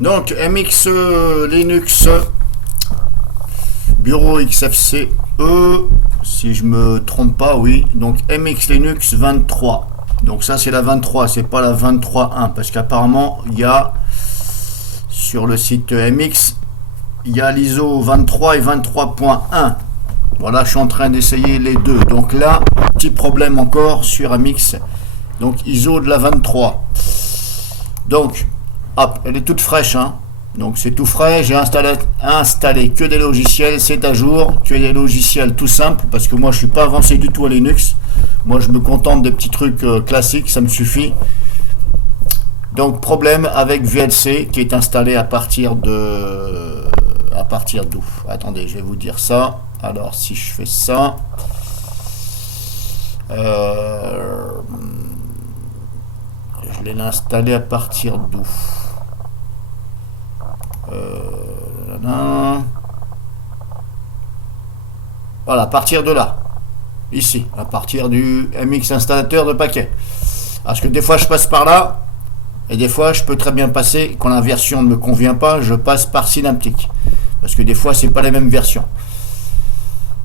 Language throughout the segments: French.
Donc MX Linux Bureau XFCE, si je me trompe pas, oui. Donc MX Linux 23. Donc ça c'est la 23, c'est pas la 23.1 parce qu'apparemment il y a sur le site MX, il y a l'ISO 23 et 23.1. Voilà, je suis en train d'essayer les deux. Donc là, petit problème encore sur MX. Donc ISO de la 23. Donc, hop, elle est toute fraîche, hein. Donc c'est tout frais, j'ai installé que des logiciels, c'est à jour, que des logiciels tout simples, parce que moi je suis pas avancé du tout à Linux. Moi je me contente des petits trucs classiques, ça me suffit. Donc problème avec VLC qui est installé à partir de... À partir d'où? Attendez, je vais vous dire ça. Alors si je fais ça... je l'ai installé à partir d'où? Voilà, à partir de là. Ici, à partir du MX installateur de paquet. Parce que des fois je passe par là, et des fois je peux très bien passer, quand la version ne me convient pas, je passe par Synaptic. Parce que des fois c'est pas les mêmes versions.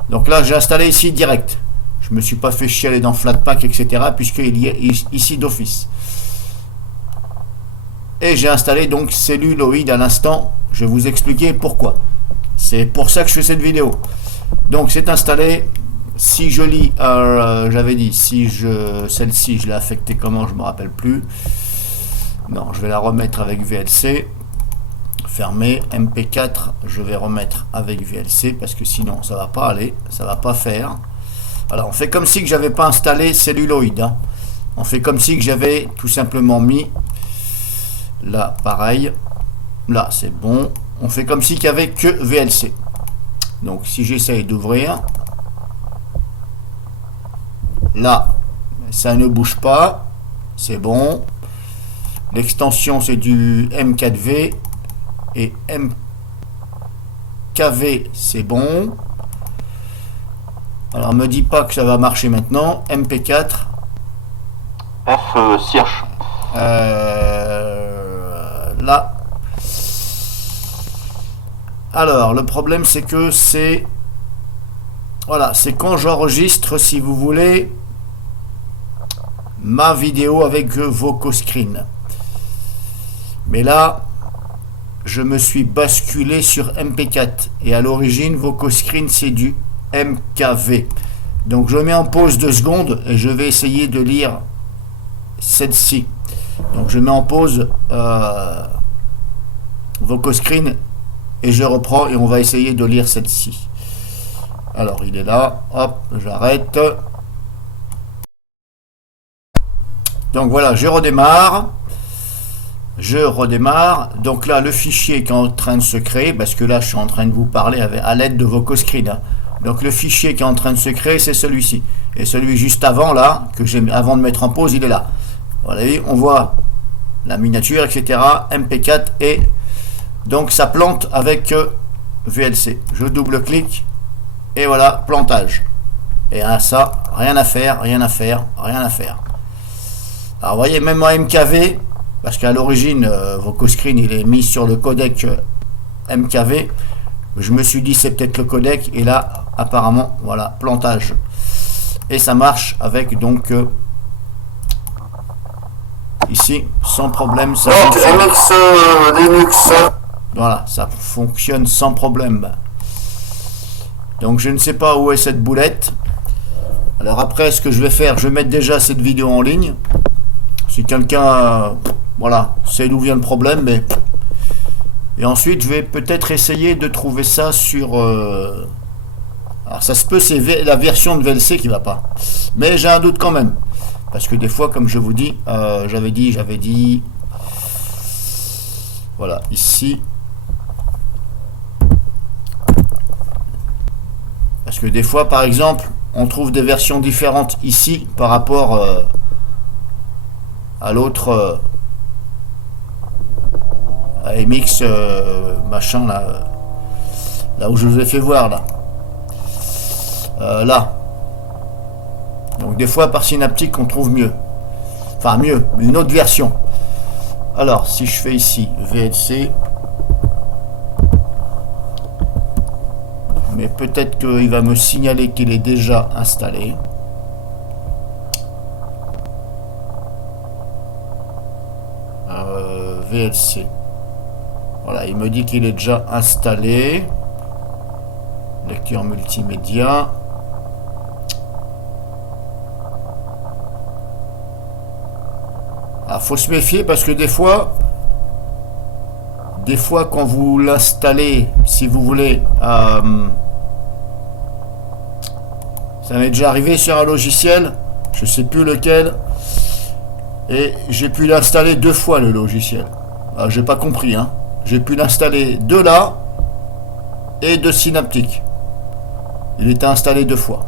Donc là j'ai installé ici direct. Je me suis pas fait chialer dans Flatpak, etc. puisqu'il y est ici d'office. Et j'ai installé donc Celluloid à l'instant. Je vais vous expliquer pourquoi. C'est pour ça que je fais cette vidéo. Donc c'est installé. Si je lis, j'avais dit, si je celle-ci je l'ai affectée comment, je me rappelle plus. Non, je vais la remettre avec VLC. Fermé. MP4, je vais remettre avec VLC parce que sinon ça va pas aller, ça va pas faire. Alors on fait comme si que j'avais pas installé Celluloid. Hein. On fait comme si que j'avais tout simplement mis. Là, pareil. Là, c'est bon. On fait comme si qu'il n'y avait que VLC. Donc, si j'essaye d'ouvrir, là, ça ne bouge pas. C'est bon. L'extension, c'est du M4V. Et MKV, c'est bon. Alors, me dis pas que ça va marcher maintenant. MP4. F Sierge. Là. Alors, le problème, c'est que c'est... Voilà, c'est quand j'enregistre, si vous voulez, ma vidéo avec VocoScreen. Mais là, je me suis basculé sur MP4. Et à l'origine, VocoScreen, c'est du MKV. Donc, je mets en pause 2 secondes et je vais essayer de lire celle-ci. Donc je mets en pause VocoScreen et je reprends et on va essayer de lire celle-ci. Alors il est là, hop, j'arrête. Donc voilà, je redémarre. Donc là le fichier qui est en train de se créer, parce que là je suis en train de vous parler à l'aide de VocoScreen. Hein. Donc le fichier qui est en train de se créer, c'est celui-ci. Et celui juste avant là, avant de mettre en pause, il est là. Voilà, on voit la miniature, etc. MP4 et donc ça plante avec VLC. Je double-clique et voilà, plantage. Et là, ça, rien à faire. Alors vous voyez, même en MKV, parce qu'à l'origine, VocoScreen, il est mis sur le codec MKV. Je me suis dit, c'est peut-être le codec. Et là, apparemment, voilà, plantage. Et ça marche avec donc... ici, sans problème, ça donc MX Linux. Voilà, ça fonctionne sans problème. Donc je ne sais pas où est cette boulette. Alors après, ce que je vais faire, je vais mettre déjà cette vidéo en ligne. Si quelqu'un, voilà, sait d'où vient le problème, mais... Et ensuite, je vais peut-être essayer de trouver ça sur... Alors ça se peut, c'est la version de VLC qui va pas. Mais j'ai un doute quand même. Parce que des fois, comme je vous dis, j'avais dit, voilà, ici. Parce que des fois, par exemple, on trouve des versions différentes ici par rapport à l'autre, à MX, machin, là où je vous ai fait voir, là. Là. Donc des fois par Synaptic on trouve mieux. Enfin mieux, une autre version. Alors, si je fais ici VLC, mais peut-être qu'il va me signaler qu'il est déjà installé. VLC. Voilà, il me dit qu'il est déjà installé. Lecteur multimédia. Ah, faut se méfier parce que des fois quand vous l'installez, si vous voulez, ça m'est déjà arrivé sur un logiciel, je sais plus lequel, et j'ai pu l'installer 2 fois le logiciel. Ah, j'ai pas compris, hein. J'ai pu l'installer de là et de Synaptic. Il était installé 2 fois.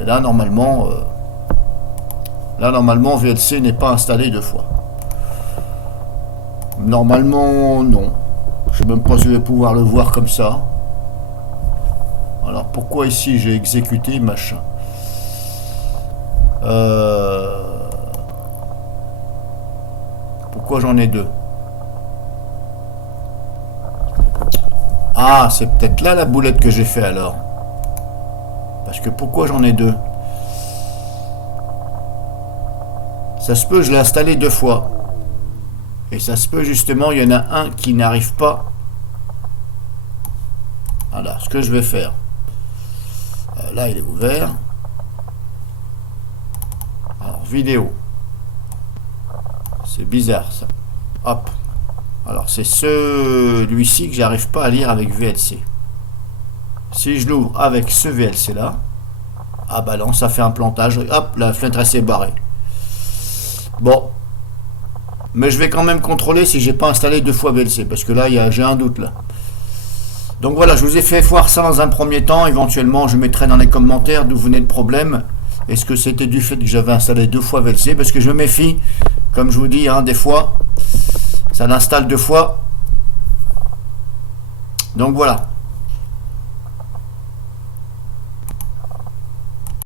Et là, normalement, VLC n'est pas installé 2 fois. Normalement, non. Je ne sais même pas si je vais pouvoir le voir comme ça. Alors, pourquoi ici j'ai exécuté machin? Pourquoi j'en ai 2? Ah, c'est peut-être là la boulette que j'ai fait alors. Parce que pourquoi j'en ai 2? Ça se peut, je l'ai installé 2 fois. Et ça se peut justement, il y en a un qui n'arrive pas. Voilà, ce que je vais faire. Là, il est ouvert. Alors, vidéo. C'est bizarre ça. Hop. Alors, c'est celui-ci que j'arrive pas à lire avec VLC. Si je l'ouvre avec ce VLC là, ah bah non, ça fait un plantage. Hop, la fenêtre s'est barrée. Bon. Mais je vais quand même contrôler si j'ai pas installé 2 fois VLC. Parce que là, j'ai un doute là. Donc voilà, je vous ai fait voir ça dans un premier temps. Éventuellement, je mettrai dans les commentaires d'où venait le problème. Est-ce que c'était du fait que j'avais installé 2 fois VLC? Parce que je me méfie, comme je vous dis, hein, des fois, ça l'installe 2 fois. Donc voilà.